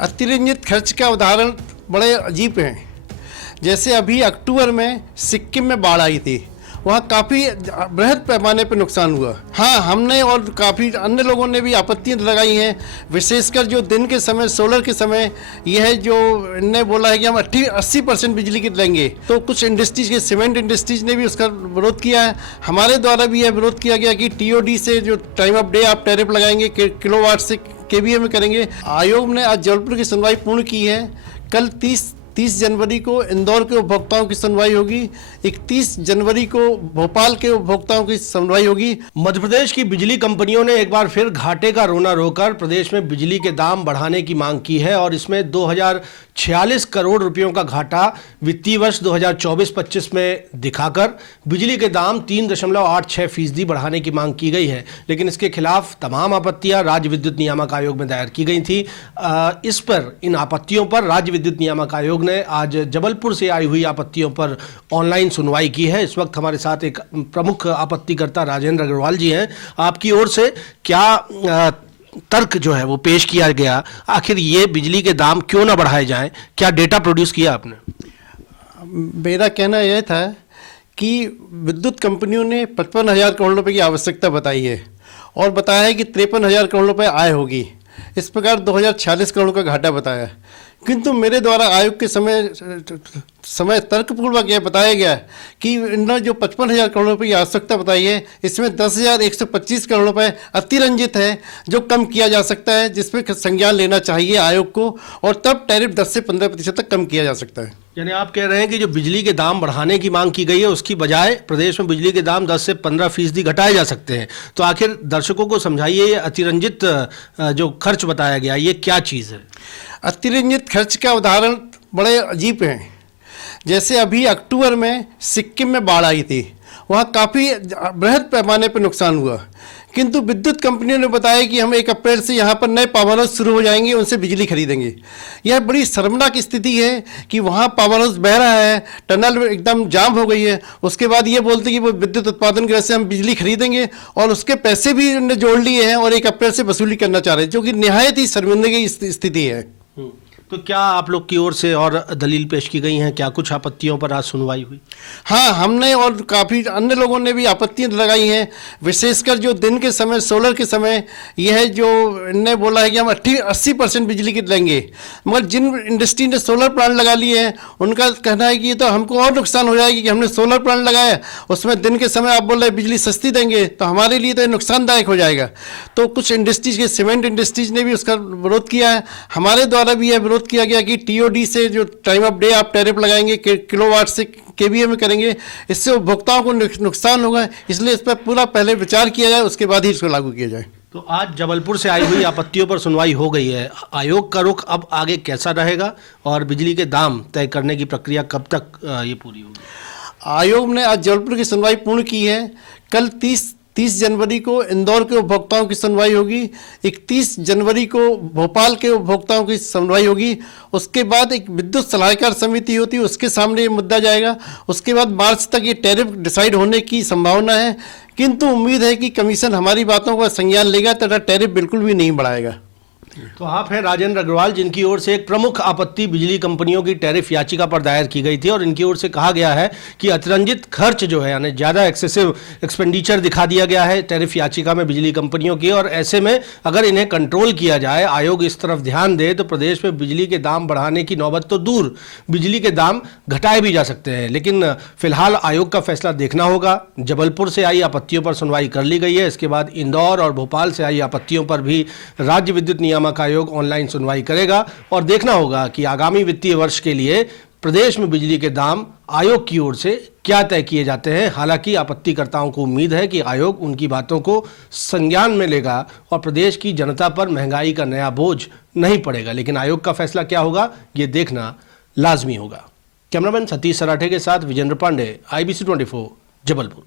अतिरंजित खर्च का उदाहरण बड़े अजीब हैं। जैसे अभी अक्टूबर में सिक्किम में बाढ़ आई थी, वहाँ काफ़ी बृहद पैमाने पर नुकसान हुआ। हाँ, हमने और काफ़ी अन्य लोगों ने भी आपत्तियाँ लगाई हैं, विशेषकर जो दिन के समय सोलर के समय यह जो इन्होंने बोला है कि हम 80% बिजली की लेंगे, तो कुछ इंडस्ट्रीज के सीमेंट इंडस्ट्रीज ने भी उसका विरोध किया है। हमारे द्वारा भी यह विरोध किया गया कि TOD से जो टाइम ऑफ डे आप टैरिफ लगाएंगे किलोवाट से KVA में करेंगे। आयोग ने आज जबलपुर की सुनवाई पूर्ण की है। कल 30 जनवरी को इंदौर के उपभोक्ताओं की सुनवाई होगी, 31 जनवरी को भोपाल के उपभोक्ताओं की सुनवाई होगी। मध्य प्रदेश की बिजली कंपनियों ने एक बार फिर घाटे का रोना रोकर प्रदेश में बिजली के दाम बढ़ाने की मांग की है और इसमें 2046 करोड़ रुपयों का घाटा वित्तीय वर्ष 2024-25 में दिखाकर बिजली के दाम 3.86% बढ़ाने की मांग की गई है। लेकिन इसके खिलाफ तमाम आपत्तियां राज्य विद्युत नियामक आयोग में दायर की गई थी। इन आपत्तियों पर राज्य विद्युत नियामक आयोग ने आज जबलपुर से आई हुई आपत्तियों पर ऑनलाइन सुनवाई की है। इस वक्त हमारे साथ एक प्रमुख आपत्तिकर्ता राजेंद्र अग्रवाल जी हैं। आपकी ओर से क्या तर्क जो है वो पेश किया गया, आखिर ये बिजली के दाम क्यों ना बढ़ाए जाएं, क्या डेटा प्रोड्यूस किया आपने? मेरा कहना यह था कि विद्युत कंपनियों ने 55,000 करोड़ रुपए की आवश्यकता बताई है और बताया है कि 53,000 करोड़ रुपए आय होगी। इस प्रकार 2046 करोड़ का घाटा बताया, किंतु मेरे द्वारा आयोग के समय तर्कपूर्वक यह बताया गया कि इन्होंने जो 55,000 करोड़ रुपए की आवश्यकता बताई है, इसमें 10,125 करोड़ रुपए अतिरंजित है जो कम किया जा सकता है, जिसमें संज्ञान लेना चाहिए आयोग को, और तब टैरिफ 10 से 15% तक कम किया जा सकता है। यानी आप कह रहे हैं कि जो बिजली के दाम बढ़ाने की मांग की गई है उसकी बजाय प्रदेश में बिजली के दाम 10 से 15% घटाए जा सकते हैं। तो आखिर दर्शकों को समझाइए, ये अतिरंजित जो खर्च बताया गया ये क्या चीज़ है? अतिरंजित खर्च का उदाहरण बड़े अजीब हैं। जैसे अभी अक्टूबर में सिक्किम में बाढ़ आई थी, वहाँ काफ़ी बृहद पैमाने पर नुकसान हुआ, किंतु विद्युत कंपनियों ने बताया कि हम 1 अप्रैल से यहाँ पर नए पावर हाउस शुरू हो जाएंगे, उनसे बिजली खरीदेंगे। यह बड़ी शर्मनाक स्थिति है कि वहाँ पावर हाउस बह रहा है, टनल एकदम जाम हो गई है, उसके बाद ये बोलते कि वो विद्युत उत्पादन गृह से हम बिजली खरीदेंगे और उसके पैसे भी उन्होंने जोड़ लिए हैं और 1 अप्रैल से वसूली करना चाह रहे हैं, जो कि निहायत ही शर्मिंदगी की स्थिति है। तो क्या आप लोग की ओर से और दलील पेश की गई हैं? क्या कुछ आपत्तियों पर आज सुनवाई हुई? हाँ, हमने और काफ़ी अन्य लोगों ने भी आपत्तियाँ लगाई हैं, विशेषकर जो दिन के समय सोलर के समय यह जो इन्होंने बोला है कि हम 80% बिजली की लेंगे, मगर जिन इंडस्ट्री ने सोलर प्लांट लगा लिए हैं उनका कहना है कि ये तो हमको और नुकसान हो जाएगी कि हमने सोलर प्लांट लगाया, उसमें दिन के समय आप बोल रहे बिजली सस्ती देंगे, तो हमारे लिए तो ये नुकसानदायक हो जाएगा। तो कुछ इंडस्ट्रीज के सीमेंट इंडस्ट्रीज ने भी उसका विरोध किया है। हमारे द्वारा भी यह किया गया कि TOD से जो टाइम ऑफ डे आप टैरिफ लगाएंगे किलोवाट से KVA में करेंगे, इससे उपभोक्ताओं को नुकसान होगा, इसलिए इस पर पूरा पहले विचार किया जाए, उसके बाद ही इसको लागू किया जाए। तो आज जबलपुर से आई हुई आपत्तियों पर सुनवाई हो गई है। आयोग का रुख अब आगे कैसा रहेगा और बिजली के दाम तय करने की प्रक्रिया कब तक ये पूरी होगी? आयोग ने आज जबलपुर की सुनवाई पूर्ण की है। कल 30 जनवरी को इंदौर के उपभोक्ताओं की सुनवाई होगी, 31 जनवरी को भोपाल के उपभोक्ताओं की सुनवाई होगी। उसके बाद एक विद्युत सलाहकार समिति होती है, उसके सामने ये मुद्दा जाएगा। उसके बाद मार्च तक ये टैरिफ डिसाइड होने की संभावना है, किंतु उम्मीद है कि कमीशन हमारी बातों का संज्ञान लेगा तथा टैरिफ बिल्कुल भी नहीं बढ़ाएगा। तो आप हैं राजेंद्र अग्रवाल, जिनकी ओर से एक प्रमुख आपत्ति बिजली कंपनियों की टैरिफ याचिका पर दायर की गई थी और इनकी ओर से कहा गया है कि अतिरंजित खर्च जो है, यानी ज़्यादा एक्सेसिव एक्सपेंडिचर दिखा दिया गया है टैरिफ याचिका में बिजली कंपनियों की, और ऐसे में अगर इन्हें कंट्रोल किया जाए, आयोग इस तरफ ध्यान दे, तो प्रदेश में बिजली के दाम बढ़ाने की नौबत तो दूर, बिजली के दाम घटाए भी जा सकते हैं। लेकिन फिलहाल आयोग का फैसला देखना होगा। जबलपुर से आई आपत्तियों पर सुनवाई कर ली गई है, इसके बाद इंदौर और भोपाल से आई आपत्तियों पर भी राज्य विद्युत नियामक आयोग ऑनलाइन सुनवाई करेगा और देखना होगा कि आगामी वित्तीय वर्ष के लिए प्रदेश में बिजली के दाम आयोग की ओर से क्या तय किए जाते हैं। हालांकि आपत्तिकर्ताओं को उम्मीद है कि आयोग उनकी बातों को संज्ञान में लेगा और प्रदेश की जनता पर महंगाई का नया बोझ नहीं पड़ेगा। लेकिन आयोग का फैसला क्या होगा ये देखना लाजमी होगा। कैमरामैन सतीश सराठे के साथ विजेंद्र पांडे, IBC 24, जबलपुर।